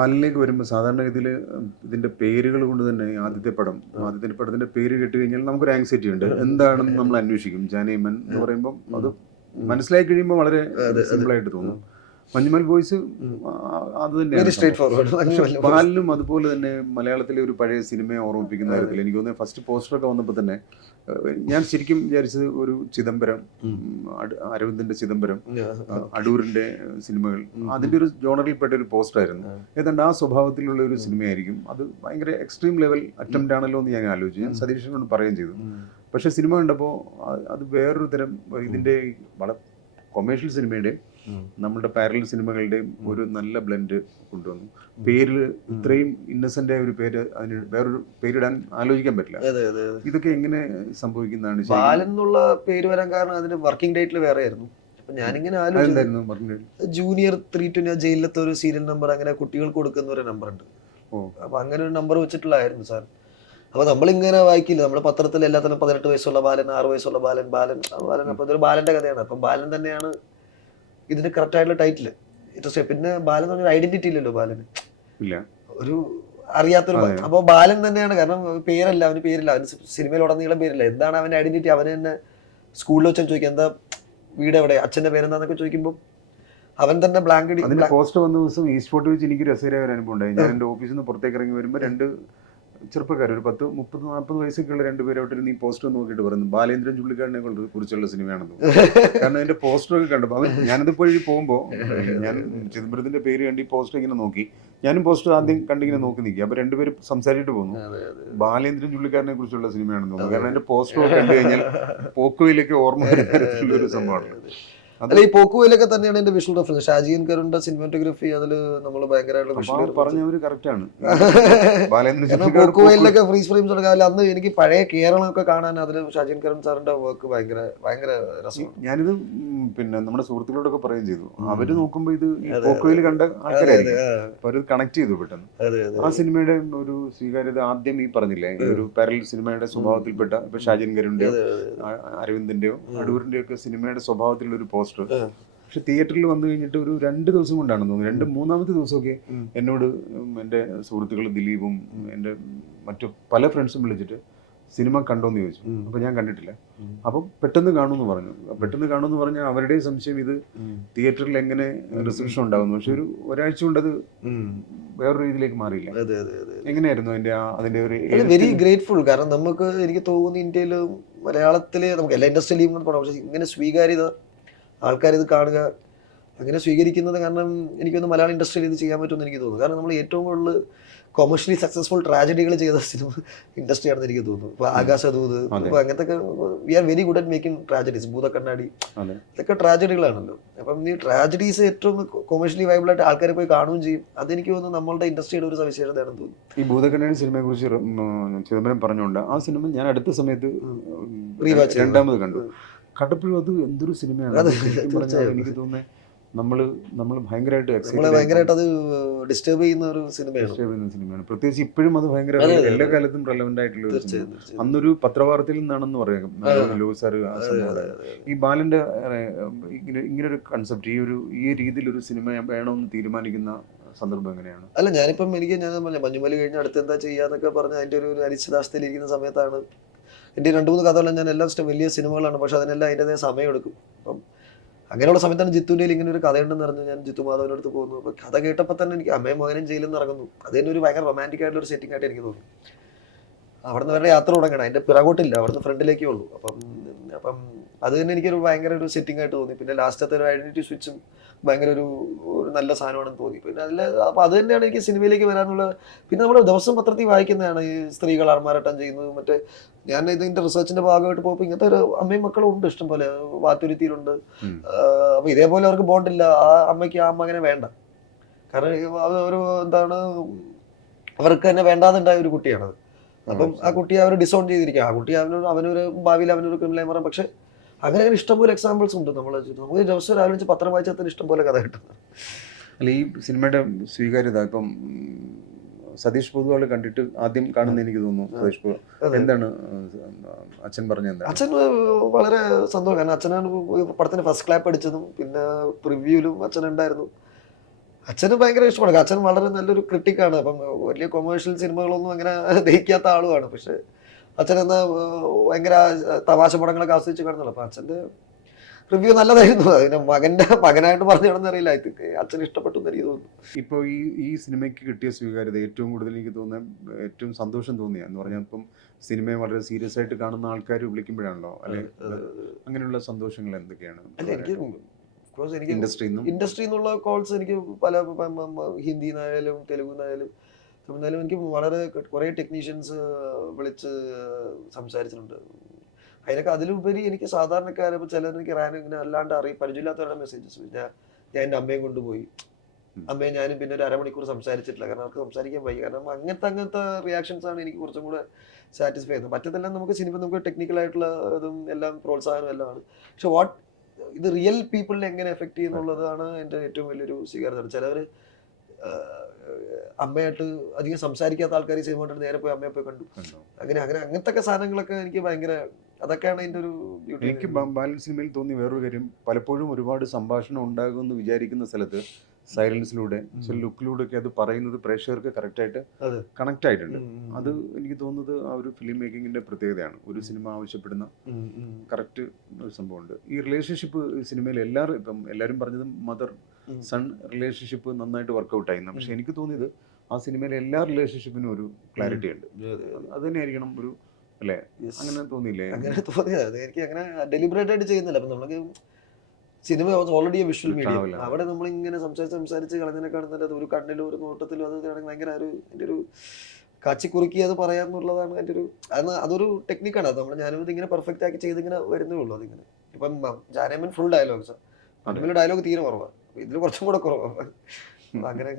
ബാലനിലേക്ക് വരുമ്പോൾ സാധാരണ ഇതിൽ ഇതിൻ്റെ പേരുകൾ കൊണ്ട് തന്നെ ആദ്യത്തെ പടത്തിൻ്റെ പേര് കേട്ട് കഴിഞ്ഞാൽ നമുക്കൊരു ആങ്സൈറ്റി ഉണ്ട്. എന്താണെന്ന് നമ്മൾ അന്വേഷിക്കും. ജാനേമൻ എന്ന് പറയുമ്പോൾ അത് മനസ്സിലാക്കി കഴിയുമ്പോൾ വളരെ സിമ്പിളായിട്ട് തോന്നും. മഞ്ഞുമൽ ബോയ്സ് അത് തന്നെയാണ്. ബാലിനും അതുപോലെ തന്നെ മലയാളത്തിലെ ഒരു പഴയ സിനിമയെ ഓർമ്മിപ്പിക്കുന്ന കാര്യത്തിൽ എനിക്ക് തോന്നുന്നത് ഫസ്റ്റ് പോസ്റ്ററൊക്കെ വന്നപ്പോൾ തന്നെ ഞാൻ ശരിക്കും വിചാരിച്ചത് ഒരു ചിദംബരം, അരവിന്ദന്റെ ചിദംബരം, അടൂരിന്റെ സിനിമകൾ, അതിന്റെ ഒരു ജോണറിൽപ്പെട്ട ഒരു പോസ്റ്ററായിരുന്നു. ഏതാണ്ട് ആ സ്വഭാവത്തിലുള്ള ഒരു സിനിമയായിരിക്കും. അത് ഭയങ്കര എക്സ്ട്രീം ലെവൽ അറ്റംപ്റ്റ് ആണല്ലോ എന്ന് ഞാൻ ആലോചിച്ചു. ഞാൻ സതീഷിനോട് പറയുകയും ചെയ്തു. പക്ഷെ സിനിമ കണ്ടപ്പോൾ അത് വേറൊരു തരം ഇതിന്റെ വളരെ കൊമേഴ്ഷ്യൽ സിനിമയുടെ നമ്മളുടെ പാരലൽ സിനിമകളുടെയും ഒരു നല്ല ബ്ലെൻഡ് കൊണ്ടുവന്നു. പേരിൽ ഇത്രയും ഇന്നസെന്റ് ആയ ഒരു പേര് അതിന് വേറൊരു പേരിടാൻ ആലോചിക്കാൻ പറ്റില്ല. ഇതൊക്കെ എങ്ങനെ സംഭവിക്കുന്നതാണ്? ബാലെന്നുള്ള പേര് വരാൻ കാരണം അതിന്റെ വർക്കിംഗ് ഡേറ്റിൽ വേറെ ആയിരുന്നു. അപ്പൊ ഞാനിങ്ങനെ ആലോചിച്ചു, ജൂനിയർ 320 ജയിലിലത്തെ ഒരു സീരിയൽ നമ്പർ അങ്ങനെ കുട്ടികൾക്ക് കൊടുക്കുന്ന ഒരു നമ്പർ ഉണ്ട്. അപ്പൊ അങ്ങനെ ഒരു നമ്പർ വെച്ചിട്ടുള്ളായിരുന്നു സാർ. അപ്പൊ നമ്മളിങ്ങനെ വായിക്കില്ല, നമ്മുടെ പത്രത്തിൽ എല്ലാത്തിനും 18 വയസ്സുള്ള ബാലൻ, 6 വയസ്സുള്ള ബാലൻ, ബാലൻ ബാലൻ. അപ്പൊ ഇതൊരു ബാലന്റെ കഥയാണ്. അപ്പം ബാലൻ തന്നെയാണ് ഇതിന്റെ കറക്റ്റ് ആയിട്ടുള്ള ടൈറ്റില്. പിന്നെ ബാലൻ എന്ന് പറഞ്ഞൊരു ഐഡന്റിറ്റി ഇല്ലല്ലോ ബാലന്, ഒരു അറിയാത്തൊരു. അപ്പൊ ബാലൻ തന്നെയാണ്, കാരണം പേരല്ല, അവന് പേരില്ല, അവന് സിനിമയിൽ ഉടനീളം പേരില്ല. എന്താണ് അവന്റെ ഐഡന്റിറ്റി? അവന് തന്നെ സ്കൂളിൽ വെച്ചാൽ ചോദിക്കാം എന്താ വീട് എവിടെ, അച്ഛന്റെ പേരെന്താന്നൊക്കെ ചോദിക്കുമ്പോൾ അവൻ തന്നെ ബ്ലാങ്ക്. പോസ്റ്റ് വന്ന ദിവസം ഈസ്റ്റ് ഫോർട്ട് വെച്ച് എനിക്ക് രസകരമായ ഒരു അനുഭവം ഉണ്ടായി. ഞാൻ എന്റെ ഓഫീസിൽ നിന്ന് പുറത്തേക്ക് ഇറങ്ങി വരുമ്പോൾ രണ്ട് ചെറുപ്പക്കാർ, ഒരു 10, 30, 40 വയസ്സൊക്കെയുള്ള രണ്ടുപേരോട്ട് നീ പോസ്റ്റർ നോക്കിയിട്ട് പറയുന്നു ബാലേന്ദ്രൻ ചുള്ളിക്കാടിനെ കുറിച്ചുള്ള സിനിമയാണെന്ന്. കാരണം അതിന്റെ പോസ്റ്ററൊക്കെ കണ്ടപ്പോൾ ഞാനതിപ്പോഴി പോകുമ്പോൾ ഞാൻ ചിദംബരത്തിന്റെ പേര് കണ്ട് ഈ പോസ്റ്റർ ഇങ്ങനെ നോക്കി. ഞാനും പോസ്റ്റർ ആദ്യം കണ്ടിങ്ങനെ നോക്കി നിൽക്കുക. അപ്പൊ രണ്ടുപേരും സംസാരിച്ചിട്ട് പോകുന്നു ബാലേന്ദ്രൻ ചുള്ളിക്കാടിനെ കുറിച്ചുള്ള സിനിമയാണെന്ന് തോന്നുന്നു. കാരണം അതിന്റെ പോസ്റ്റർ കണ്ടു കഴിഞ്ഞാൽ പോക്കുവയിലേക്ക് ഓർമ്മ വരുന്ന തരത്തിലുള്ള ഒരു സംഭവമാണ്. അല്ല, ഈ പോക്കുവയിലൊക്കെ തന്നെയാണ് എന്റെ വിഷ്വൽ റെഫറൻസ്. ഷാജിയൻ കരുണിന്റെ സിനിമാറ്റോഗ്രഫി അതിൽ നമ്മൾ ഭയങ്കരമായിട്ട് പറഞ്ഞവര് കറക്റ്റാണ്. പോക്കുവയിലൊക്കെ ഫ്രീസ് ഫ്രെയിംസ് എടുക്കാറില്ല. അന്ന് എനിക്ക് പഴയ കേരളമൊക്കെ കാണാൻ അതിൽ ഷാജിയൻ കരുൺ സാറിന്റെ വർക്ക് ഭയങ്കര രസമാണ്. ഞാനിത് പിന്നെ നമ്മുടെ സുഹൃത്തുക്കളോടൊക്കെ പറയുകയും ചെയ്തു. അവര് നോക്കുമ്പോ ഇത് പോക്കുവയിൽ കണ്ട ആൾക്കാരായിരിക്കും. അപ്പൊ അവര് കണക്ട് ചെയ്തു പെട്ടെന്ന്. ആ സിനിമയുടെ ഒരു സ്വീകാര്യത ആദ്യം ഈ പറഞ്ഞില്ലേ, ഒരു പാരലൽ സിനിമയുടെ സ്വഭാവത്തിൽപ്പെട്ട ഇപ്പൊ ഷാജിയൻ കരുണിന്റെയോ അരവിന്ദന്റെയോ അടൂരിന്റെയോ ഒക്കെ സിനിമയുടെ സ്വഭാവത്തിലുള്ള ഒരു പോസ്റ്റർ. പക്ഷെ തിയേറ്ററിൽ വന്നു കഴിഞ്ഞിട്ട് ഒരു 2 ദിവസം കൊണ്ടാണെന്ന് തോന്നുന്നു, 2-3-ാമത്തെ ദിവസമൊക്കെ എന്നോട് എൻ്റെ സുഹൃത്തുക്കൾ ദിലീപും എൻ്റെ മറ്റു പല ഫ്രണ്ട്സും വിളിച്ചിട്ട് സിനിമ കണ്ടോന്ന് ചോദിച്ചു. അപ്പൊ ഞാൻ കണ്ടിട്ടില്ല. അപ്പം പെട്ടെന്ന് കാണുമെന്ന് പറഞ്ഞാൽ അവരുടെയും സംശയം ഇത് തിയേറ്ററിൽ എങ്ങനെ റിസപ്ഷൻ ഉണ്ടാകുന്നു. പക്ഷെ ഒരാഴ്ച കൊണ്ട് അത് വേറൊരു രീതിയിലേക്ക് മാറിയില്ല. എങ്ങനെയായിരുന്നു അതിന്റെ ഒരു വെരി ഗ്രേറ്റ്ഫുൾ. കാരണം നമുക്ക് എനിക്ക് തോന്നുന്നു ഇന്ത്യയിൽ മലയാളത്തില് നമുക്ക് എല്ലാ ഇൻഡസ്ട്രിയിലും പറയാം, പക്ഷെ ഇങ്ങനെ സ്വീകാര്യത, ആൾക്കാരിത് കാണുക, അങ്ങനെ സ്വീകരിക്കുന്നത് കാരണം എനിക്കൊന്ന് മലയാള ഇൻഡസ്ട്രിയിൽ ഇത് ചെയ്യാൻ പറ്റുമെന്ന് എനിക്ക് തോന്നുന്നു. കാരണം നമ്മൾ ഏറ്റവും കൂടുതൽ കൊമേഴ്ഷ്യലി സക്സസ്ഫുൾ ട്രാജഡികൾ ചെയ്ത സിനിമ ഇൻഡസ്ട്രിയാണെന്ന് എനിക്ക് തോന്നുന്നു. ഇപ്പോൾ ആകാശദൂത്, ഇപ്പോൾ അങ്ങനത്തെ we are very good at making tragedies. Bhoothakkannadi, ഇതൊക്കെ ട്രാജഡികളാണല്ലോ. അപ്പം ഈ ട്രാജഡീസ് ഏറ്റവും കൊമേഴ്ഷ്യലി വൈബിൾ ആയിട്ട് ആൾക്കാർ പോയി കാണുകയും ചെയ്യും. അതെനിക്ക് തോന്നുന്നു നമ്മളുടെ ഇൻഡസ്ട്രിയുടെ ഒരു സവിശേഷതയാണെന്ന് തോന്നുന്നു. ഈ ഭൂതക്കണ്ണാടി സിനിമയെ കുറിച്ച് ചിദംബരം പറഞ്ഞുകൊണ്ട് ആ സിനിമ ഞാൻ അടുത്ത സമയത്ത് രണ്ടാമത് കണ്ടപ്പോഴും അത് എന്തൊരു സിനിമയാണ്. എനിക്ക് തോന്നുന്നത് നമ്മൾ ഭയങ്കരമായിട്ട് അത് ഡിസ്റ്റർബ് ചെയ്യുന്ന ഒരു സിനിമയാണ്. പ്രത്യേകിച്ച് ഇപ്പോഴും അത് ഭയങ്കര എല്ലാ കാലത്തും റെലവെന്റ് ആയിട്ടുള്ള ഒരു സിനിമ. അന്നൊരു പത്രവാർത്തയിൽ നിന്നാണെന്ന് പറയാം സാർ. ഈ ബാലന്റെ ഇങ്ങനൊരു കൺസെപ്റ്റ്, ഈ രീതിയിലൊരു സിനിമ വേണമെന്ന് തീരുമാനിക്കുന്ന സന്ദർഭം എങ്ങനെയാണ്? അല്ല, ഞാനിപ്പം ഞാൻ മഞ്ഞുമല കഴിഞ്ഞ അടുത്ത് എന്താ ചെയ്യാന്നൊക്കെ പറഞ്ഞ അതിന്റെ ഒരു അനിശ്ചിതാവസ്ഥയിൽ ഇരിക്കുന്ന സമയത്താണ് എൻ്റെ 2-3 കഥകളും ഞാൻ എല്ലാം വലിയ സിനിമകളാണ്, പക്ഷെ അതിനെല്ലാം അതിൻ്റെതായ സമയം എടുക്കും. അപ്പം അങ്ങനെയുള്ള സമയത്താണ് ജിത്തുവിൻ്റെ ഇങ്ങനെ ഒരു കഥയുണ്ടെന്ന് പറഞ്ഞ് ഞാൻ ജിത്തു മാധവൻ്റെ അടുത്ത് പോകുന്നു. അപ്പോൾ കഥ കേട്ടപ്പോൾ തന്നെ എനിക്ക് അമ്മയും മകനും ജയിലിൽ നിന്ന് ഇറങ്ങുന്നു. അത് തന്നെ ഒരു ഭയങ്കര റൊമാൻറ്റിക് ആയിട്ടുള്ള ഒരു സെറ്റിംഗ് ആയിട്ട് എനിക്ക് തോന്നി. അവിടെ നിന്ന് വരെ യാത്ര തുടങ്ങണം, അതിൻ്റെ പിറകോട്ടില്ല, അവിടെ നിന്ന് ഫ്രണ്ടിലേക്കേ ഉള്ളൂ. അപ്പം അത് തന്നെ എനിക്കൊരു ഭയങ്കര ഒരു സെറ്റിംഗ് ആയിട്ട് തോന്നി. പിന്നെ ലാസ്റ്റത്തെ ഒരു ഐഡന്റിറ്റി സ്വിച്ചും ഭയങ്കര ഒരു നല്ല സാധനമാണെന്ന് തോന്നി. പിന്നെ അപ്പോൾ അത് തന്നെയാണ് എനിക്ക് സിനിമയിലേക്ക് വരാനുള്ള. പിന്നെ നമ്മൾ ദിവസം പത്രത്തിൽ വായിക്കുന്നതാണ് ഈ സ്ത്രീകൾ ആർമാരട്ടം ചെയ്യുന്നത്. മറ്റേ ഞാൻ ഇതിന്റെ റിസർച്ചിന്റെ ഭാഗമായിട്ട് പോകുമ്പോൾ ഇങ്ങനത്തെ ഒരു അമ്മയും മക്കളും ഉണ്ട് ഇഷ്ടം പോലെ. വാറ്റുരുത്തിയിലുണ്ട്. അപ്പൊ ഇതേപോലെ അവർക്ക് ബോണ്ടില്ല. ആ അമ്മയ്ക്ക് ആ മകനെ വേണ്ട. കാരണം ഒരു എന്താണ് അവർക്ക് തന്നെ വേണ്ടാതുണ്ടായ ഒരു കുട്ടിയാണത്. അപ്പം ആ കുട്ടിയെ അവർ ഡിസോൺ ചെയ്തിരിക്കുക. ആ കുട്ടി അവനൊരു ഭാവിയിൽ അവനൊരു ക്രിമിനലായി മാറാം. പക്ഷെ അങ്ങനെ ഇഷ്ടംപോലെ എക്സാമ്പിൾസ് ഉണ്ട്. നമുക്ക് ദിവസം രാവിലെ പത്രം വായിച്ചാൽ ഇഷ്ടംപോലെ കഥ കിട്ടുന്നത്. അല്ല, ഈ സിനിമയുടെ സ്വീകാര്യത ഇപ്പം സതീഷ് പൊതുവാൾ കണ്ടിട്ട് ആദ്യം കാണുന്ന എനിക്ക് തോന്നുന്നു. സതീഷ് പൊതുവാൾ എന്താണ് അച്ഛൻ പറഞ്ഞത്? അച്ഛൻ വളരെ സന്തോഷം. കാരണം അച്ഛനാണ് പടത്തിന് ഫസ്റ്റ് ക്ലാപ്പ് അടിച്ചതും പിന്നെ പ്രിവ്യൂലും അച്ഛനുണ്ടായിരുന്നു. അച്ഛന് ഭയങ്കര ഇഷ്ടമാണ്. അച്ഛൻ വളരെ നല്ലൊരു ക്രിട്ടിക്കാണ്. അപ്പം വലിയ കൊമേഴ്ഷ്യൽ സിനിമകളൊന്നും അങ്ങനെ ദഹിക്കാത്ത ആളുമാണ്. പക്ഷെ അച്ഛൻ എന്ന ഭയങ്കര തമാശ പടങ്ങളൊക്കെ ആസ്വദിച്ച് കാണുന്നുള്ളൂ. അപ്പം അച്ഛൻ്റെ റിവ്യൂ നല്ലതായിരുന്നു. അതിന് മകനായിട്ട് പറഞ്ഞാണെന്ന് അറിയില്ല. അച്ഛന് ഇഷ്ടപ്പെട്ടു എന്ന് എനിക്ക് തോന്നുന്നു. ഇപ്പോൾ ഈ സിനിമയ്ക്ക് കിട്ടിയ സ്വീകാര്യത ഏറ്റവും കൂടുതൽ എനിക്ക് തോന്നുന്ന ഏറ്റവും സന്തോഷം തോന്നിയ എന്ന് പറഞ്ഞാൽ ഇപ്പം സിനിമയെ വളരെ സീരിയസ് ആയിട്ട് കാണുന്ന ആൾക്കാർ വിളിക്കുമ്പോഴാണല്ലോ അല്ലെ, അങ്ങനെയുള്ള സന്തോഷങ്ങൾ എന്തൊക്കെയാണ്? അല്ല, എനിക്ക് ഇൻഡസ്ട്രിയിൽ നിന്നുള്ള കോൾസ് എനിക്ക് പല ഹിന്ദിന്നായാലും തെലുഗുന്നായാലും തമിഴ്നായാലും എനിക്ക് വളരെ കുറേ ടെക്നീഷ്യൻസ് വിളിച്ച് സംസാരിച്ചിട്ടുണ്ട്. അതിനൊക്കെ അതിലുപരി എനിക്ക് സാധാരണക്കാരെ ചിലർ എനിക്ക് ഇങ്ങനെ അല്ലാണ്ട് പരിചയമില്ലാത്തവരുടെ മെസ്സേജസ്. ഞാൻ എൻ്റെ അമ്മയെ കൊണ്ടുപോയി, അമ്മയെ ഞാനും പിന്നെ ഒരു അരമണിക്കൂർ സംസാരിച്ചിട്ടില്ല, കാരണം അവർക്ക് സംസാരിക്കാൻ വയ്യ. കാരണം അങ്ങനത്തെ റിയാക്ഷൻസ് ആണ് എനിക്ക് കുറച്ചും കൂടെ സാറ്റിസ്ഫൈ ചെയ്യുന്നത്. മറ്റതെല്ലാം നമുക്ക് സിനിമ നമുക്ക് ടെക്നിക്കലായിട്ടുള്ള ഇതും എല്ലാം പ്രോത്സാഹനം എല്ലാം ആണ്. പക്ഷെ ഇത് റിയൽ പീപ്പിളിനെ എങ്ങനെ എഫക്ട് ചെയ്യുന്നുള്ളതാണ് എൻ്റെ ഏറ്റവും വലിയൊരു സ്വീകാര്യത. ചിലവർ അമ്മയായിട്ട് അധികം സംസാരിക്കാത്ത ആൾക്കാർ ഈ സിനിമ കണ്ടിട്ട് നേരെ പോയി അമ്മയെ പോയി കണ്ടു. അങ്ങനത്തെ സാധനങ്ങളൊക്കെ എനിക്ക് ഭയങ്കര, അതൊക്കെയാണ് അതിൻ്റെ ഒരു ബ്യൂട്ടി. എനിക്ക് ബാലൻ സിനിമയിൽ തോന്നിയ വേറൊരു കാര്യം, പലപ്പോഴും ഒരുപാട് സംഭാഷണം ഉണ്ടാകുമെന്ന് വിചാരിക്കുന്ന സ്ഥലത്ത് സൈലൻസിലൂടെ ചില ലുക്കിലൂടെ ഒക്കെ അത് പറയുന്നത് പ്രേക്ഷകർക്ക് കറക്റ്റായിട്ട് കണക്ട് ആയിട്ടുണ്ട്. അത് എനിക്ക് തോന്നുന്നത് ആ ഒരു ഫിലിം മേക്കിങ്ങിന്റെ പ്രത്യേകതയാണ്. ഒരു സിനിമ ആവശ്യപ്പെടുന്ന കറക്റ്റ് ഒരു സംഭവമുണ്ട്. ഈ റിലേഷൻഷിപ്പ് സിനിമയിൽ എല്ലാവരും പറഞ്ഞത് മദർ സൺ റിലേഷൻഷിപ്പ് നന്നായിട്ട് വർക്കൗട്ട് ആയിരുന്നു. പക്ഷെ എനിക്ക് തോന്നിയത് ആ സിനിമയിലെ എല്ലാ റിലേഷൻഷിപ്പിനും ഒരു ക്ലാരിറ്റി ഉണ്ട്. അത് തന്നെയായിരിക്കണം ഒരു, അല്ലേ? അങ്ങനെ തോന്നിയില്ലേ? അങ്ങനെ തോന്നിയത് എനിക്ക് അങ്ങനെ ഡെലിബറേറ്റ് ആയിട്ട് ചെയ്യുന്നില്ല. അപ്പം നമുക്ക് സിനിമ ഓൾറെഡി വിഷ്വൽ മീഡിയം, അവിടെ നമ്മൾ ഇങ്ങനെ സംസാരിച്ച് കളഞ്ഞതിനെ കാണുന്നത് ഒരു കണ്ണിലും ഒരു നോട്ടത്തിലും അത് ഭയങ്കര എൻ്റെ ഒരു കാച്ചിക്കുറുക്കി അത് പറയാന്നുള്ളതാണ് എൻ്റെ ഒരു, അതൊരു ടെക്നിക്കാണ്. അത് ഞാനിത് ഇങ്ങനെ പെർഫെക്റ്റ് ആക്കി ചെയ്തിങ്ങനെ വരുന്നേ ഉള്ളൂ. അതിങ്ങനെ ഇപ്പം ജാനേമൻ ഫുൾ ഡയലോഗ്സ്, ഡയലോഗ് തീരെ കുറവാണ്, ഇതിൽ കുറച്ചും കൂടെ കുറവാണ്. അങ്ങനെ